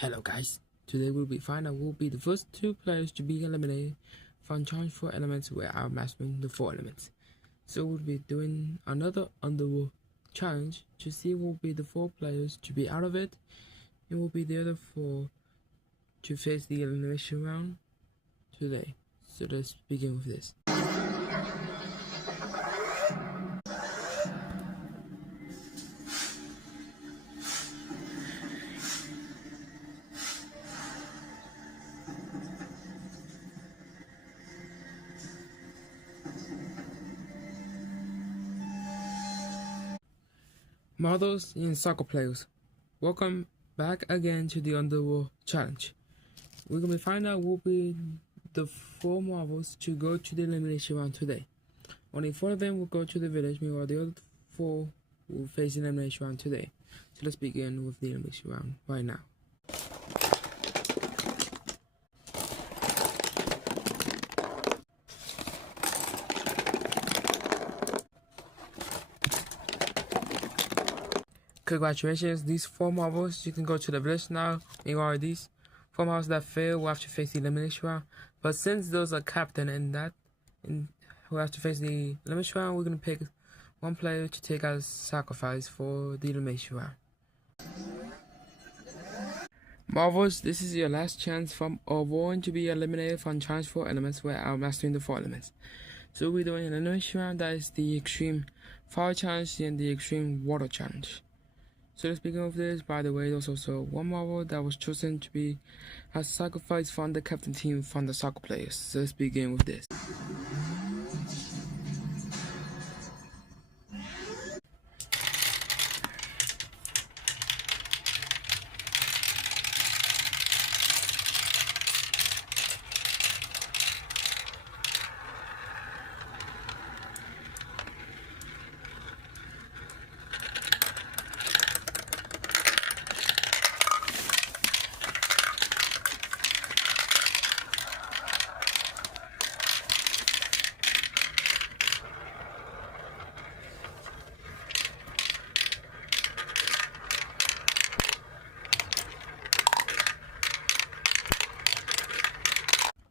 Hello guys, today we'll be finding out who will be the first 2 players to be eliminated from Challenge 4 Elements where I'm mastering the 4 elements. So we'll be doing another Underworld challenge to see who will be the 4 players to be out of it and will be the other 4 to face the elimination round today. So let's begin with this. Models and soccer players, welcome back again to the Underworld challenge. We're going to find out who will be the 4 marbles to go to the elimination round today. Only 4 of them will go to the village, meanwhile the other 4 will face the elimination round today. So let's begin with the elimination round right now. Congratulations, these 4 marbles, you can go to the village now. Meanwhile, these 4 marbles that fail will have to face the elimination round. But since those are captain who have to face the elimination round, we're going to pick 1 player to take as sacrifice for the elimination round. Marvels, this is your last chance from Overworld to be eliminated from Challenge 4 Elements where I'm mastering the 4 elements. So we're doing an elimination round that is the Extreme Fire Challenge and the Extreme Water Challenge. So let's begin with this. By the way, there's also 1 marble that was chosen to be as sacrifice from the captain team from the soccer players. So let's begin with this.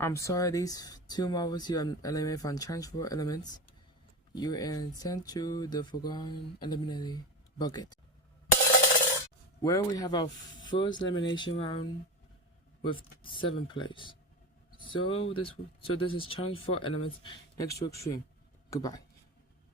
I'm sorry, these 2 marbles you are eliminated from Challenge 4 Elements. You are sent to the Forgotten Eliminated bucket, where we have our first elimination round with 7 players. So this is Challenge 4 Elements next to Extreme. Goodbye.